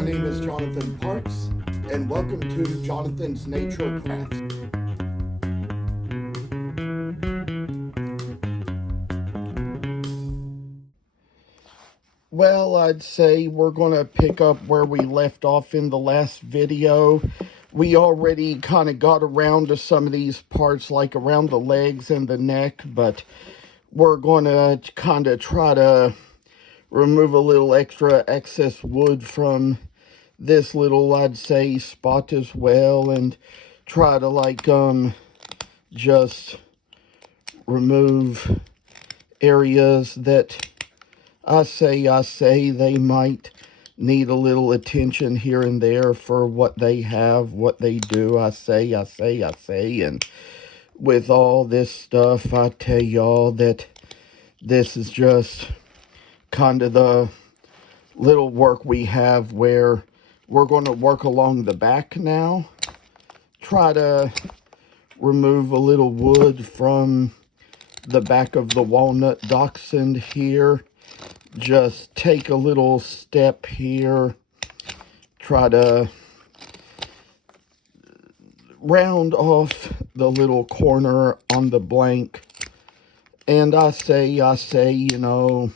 My name is Jonathan Parks, and welcome to Jonathan's Nature Crafts. Well, I'd say we're going to pick up where we left off in the last video. We already kind of got around to some of these parts, like around the legs and the neck, but we're going to kind of try to remove a little extra excess wood from this little, I'd say, spot as well, and try to just remove areas that I say they might need a little attention here and there for what they have, what they do. I say, and with all this stuff, I tell y'all that this is just kind of the little work we have where we're going to work along the back now. Try to remove a little wood from the back of the Walnut Dachshund here. Just take a little step here. Try to round off the little corner on the blank. And I say, you know,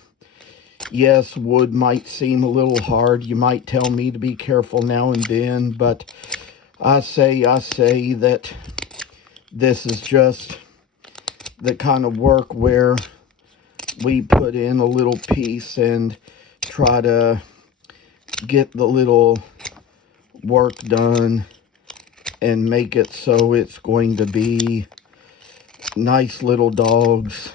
yes, wood might seem a little hard. You might tell me to be careful now and then, but I say that this is just the kind of work where we put in a little piece and try to get the little work done and make it so it's going to be nice little dogs.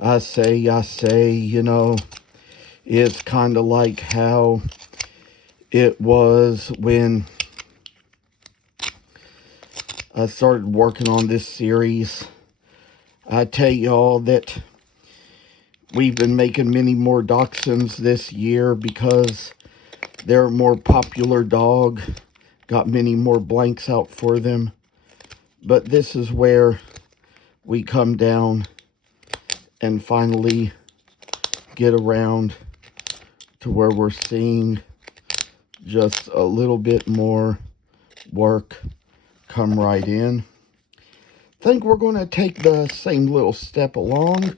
I say, you know, it's kind of like how it was when I started working on this series. I tell y'all that we've been making many more Dachshunds this year because they're a more popular dog. Got many more blanks out for them. But this is where we come down and finally get around to where we're seeing just a little bit more work come right in. I think we're going to take the same little step along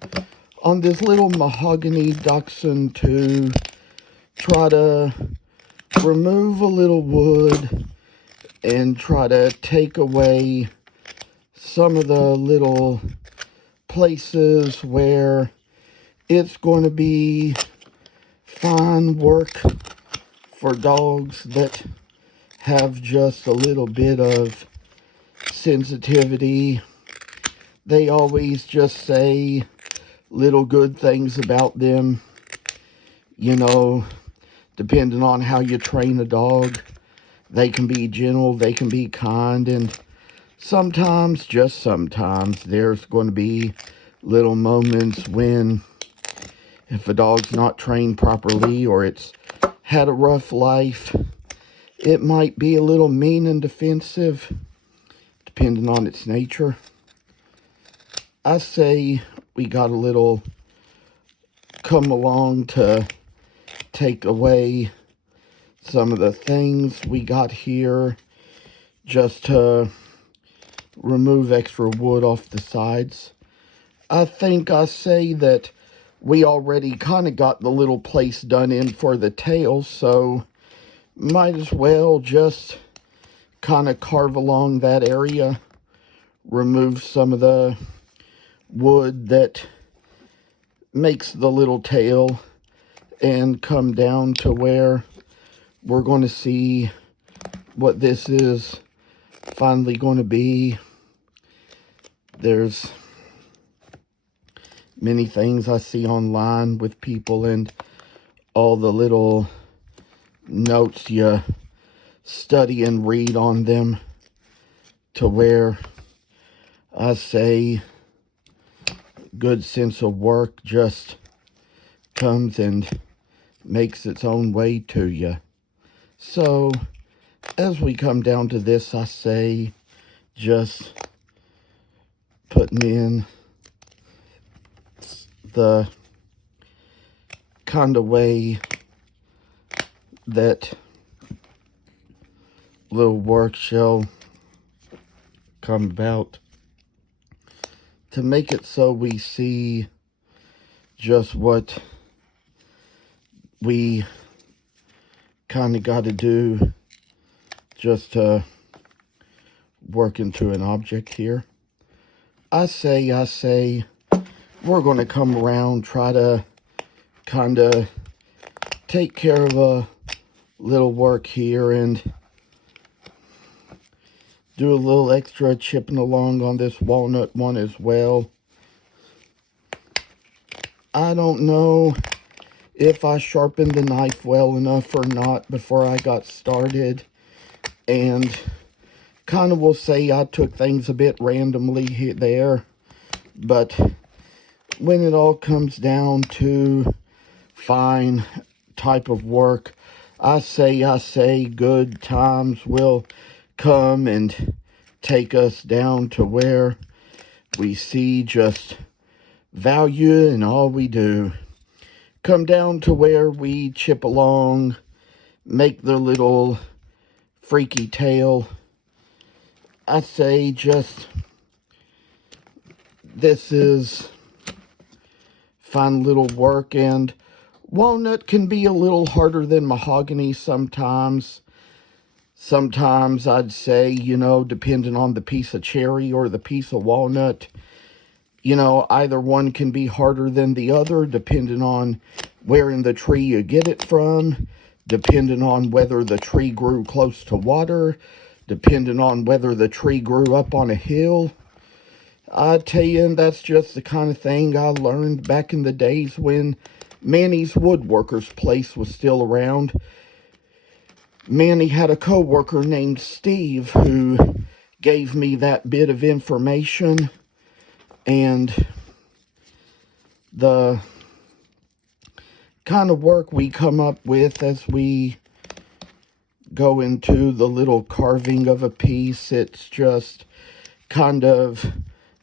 on this little Mahogany Dachshund to try to remove a little wood and try to take away some of the little places where it's going to be fine work for dogs that have just a little bit of sensitivity. They always just say little good things about them, you know, depending on how you train a dog. They can be gentle, they can be kind, and sometimes, just sometimes, there's going to be little moments when if a dog's not trained properly or it's had a rough life, it might be a little mean and defensive, depending on its nature. I say we got a little come along to take away some of the things we got here just to remove extra wood off the sides. I think I say that we already kind of got the little place done in for the tail, so might as well just kind of carve along that area, remove some of the wood that makes the little tail, and come down to where we're going to see what this is finally going to be. There's many things I see online with people and all the little notes you study and read on them, to where I say good sense of work just comes and makes its own way to you. So as we come down to this, I say just putting in the kind of way that little work shall come about to make it so we see just what we kind of got to do just to work into an object here. I say, we're going to come around, try to kind of take care of a little work here and do a little extra chipping along on this walnut one as well. I don't know if I sharpened the knife well enough or not before I got started, and kind of will say I took things a bit randomly there, but when it all comes down to fine type of work, I say good times will come and take us down to where we see just value in all we do. Come down to where we chip along, make the little freaky tail. I say just, this is fun little work, and walnut can be a little harder than mahogany sometimes. Sometimes I'd say, depending on the piece of cherry or the piece of walnut, either one can be harder than the other, depending on where in the tree you get it from, depending on whether the tree grew close to water, depending on whether the tree grew up on a hill. I tell you, that's just the kind of thing I learned back in the days when Manny's woodworker's place was still around. Manny had a co-worker named Steve who gave me that bit of information, and the kind of work we come up with as we go into the little carving of a piece, it's just kind of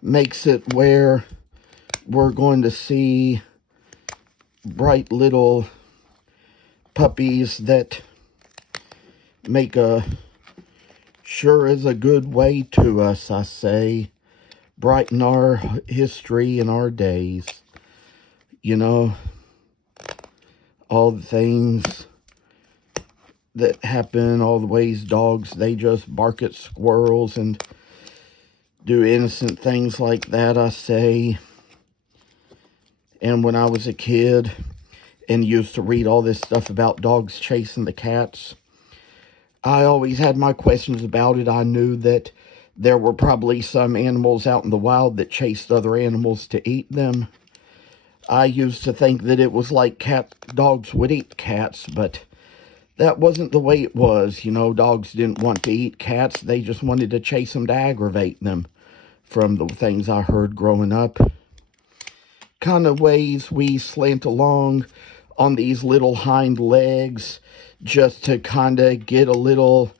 makes it where we're going to see bright little puppies that make a sure is a good way to us, I say. Brighten our history and our days. All the things that happen, all the ways dogs, they just bark at squirrels and do innocent things like that, I say. And when I was a kid and used to read all this stuff about dogs chasing the cats, I always had my questions about it. I knew that there were probably some animals out in the wild that chased other animals to eat them. I used to think that it was like dogs would eat cats, but that wasn't the way it was. Dogs didn't want to eat cats. They just wanted to chase them to aggravate them, from the things I heard growing up. Kind of ways we slant along on these little hind legs just to kind of get a little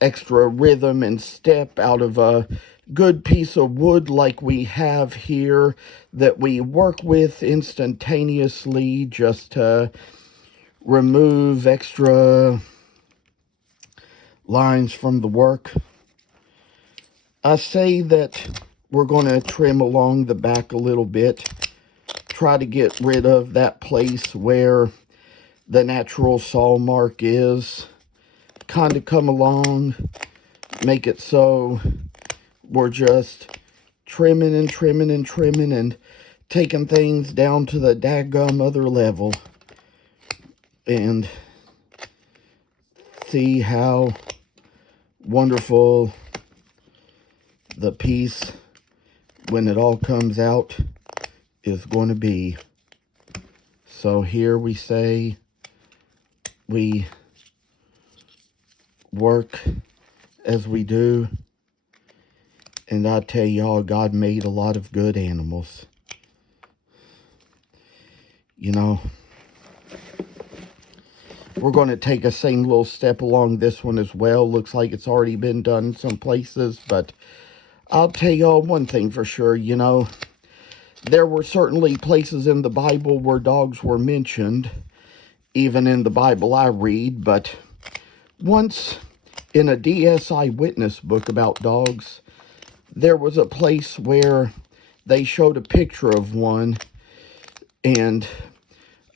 extra rhythm and step out of a good piece of wood like we have here that we work with instantaneously just to remove extra lines from the work. I say that we're going to trim along the back a little bit, try to get rid of that place where the natural saw mark is, kind of come along, make it so we're just trimming and trimming and trimming and taking things down to the daggum other level, and see how wonderful the piece, when it all comes out, is going to be. So here we say we work as we do, and I tell y'all, God made a lot of good animals. We're going to take a same little step along this one as well. Looks like it's already been done in some places, but I'll tell y'all one thing for sure. There were certainly places in the Bible where dogs were mentioned, even in the Bible I read, but once in a DSI witness book about dogs, there was a place where they showed a picture of one, and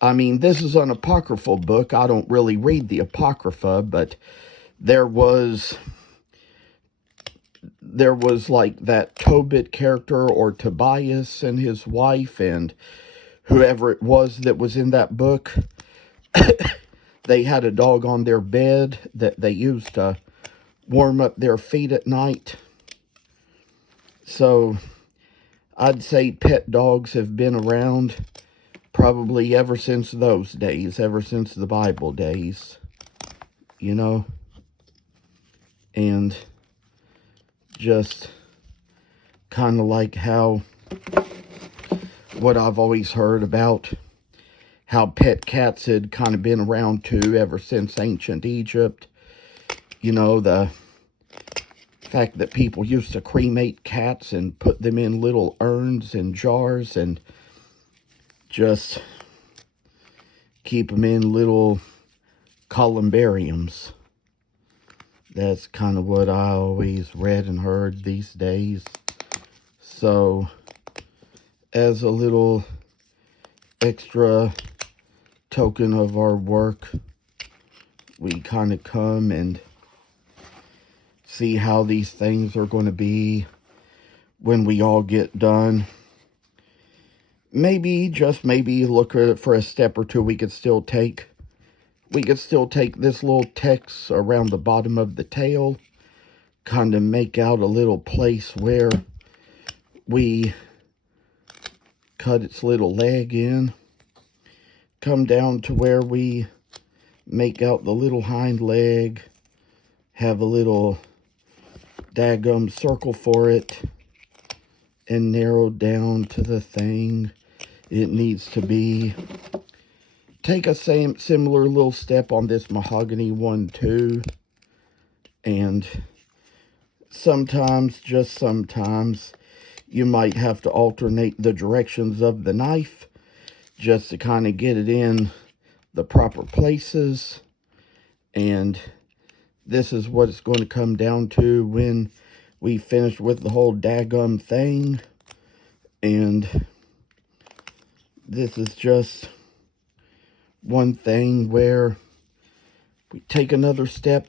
I mean, this is an apocryphal book. I don't really read the Apocrypha, but there was like that Tobit character, or Tobias, and his wife, and whoever it was that was in that book. They had a dog on their bed that they used to warm up their feet at night. So I'd say pet dogs have been around probably ever since those days, ever since the Bible days, you know. And just kind of like how, what I've always heard about how pet cats had kind of been around too ever since ancient Egypt. You know, the fact that people used to cremate cats and put them in little urns and jars and just keep them in little columbariums. That's kind of what I always read and heard these days. So, as a little extra token of our work, we kind of come and see how these things are going to be when we all get done. Maybe, just maybe, look at it for a step or two we could still take. We could still take this little text around the bottom of the tail, kind of make out a little place where we cut its little leg in, come down to where we make out the little hind leg, have a little daggum circle for it, and narrow down to the thing it needs to be. Take a similar little step on this mahogany one too, and sometimes, just sometimes, you might have to alternate the directions of the knife just to kind of get it in the proper places. And this is what it's going to come down to when we finish with the whole daggum thing. And this is just one thing where we take another step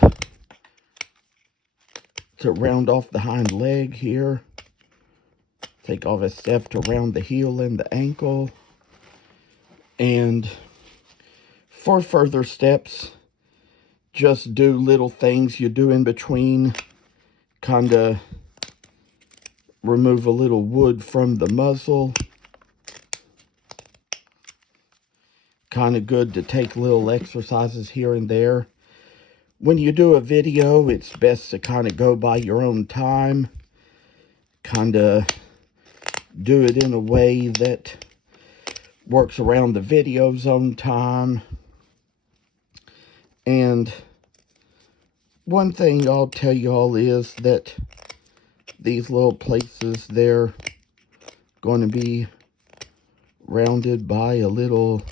to round off the hind leg here. Take off a step to round the heel and the ankle. And for further steps, just do little things you do in between. Kind of remove a little wood from the muzzle. Kind of good to take little exercises here and there. When you do a video, it's best to kind of go by your own time. Kind of do it in a way that works around the video's own time. And one thing I'll tell you all is that these little places, they're going to be rounded by a little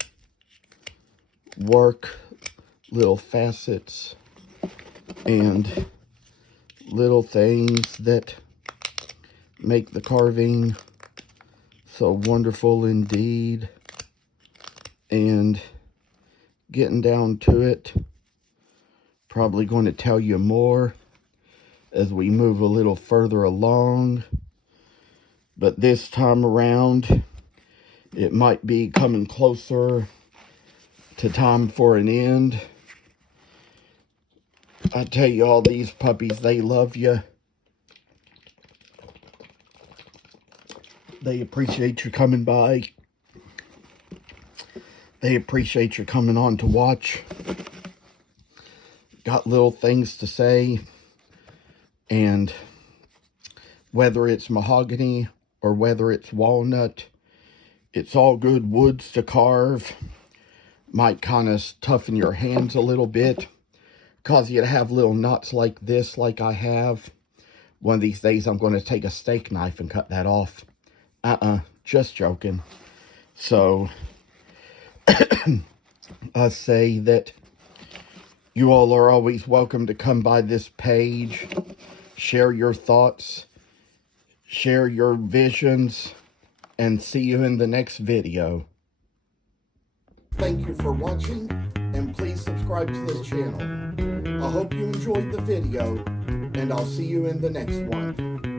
work, little facets, and little things that make the carving so wonderful indeed. And getting down to it, probably going to tell you more as we move a little further along. But this time around, it might be coming closer to time for an end. I tell you, all these puppies, they love you. They appreciate you coming by. They appreciate you coming on to watch. Got little things to say. And whether it's mahogany or whether it's walnut, it's all good woods to carve. Might kind of toughen your hands a little bit, cause you to have little knots like this, like I have. One of these days I'm going to take a steak knife and cut that off. Just joking. So I say that You all are always welcome to come by this page, share your thoughts, share your visions, and see you in the next video. Thank you for watching, and please subscribe to this channel. I hope you enjoyed the video, and I'll see you in the next one.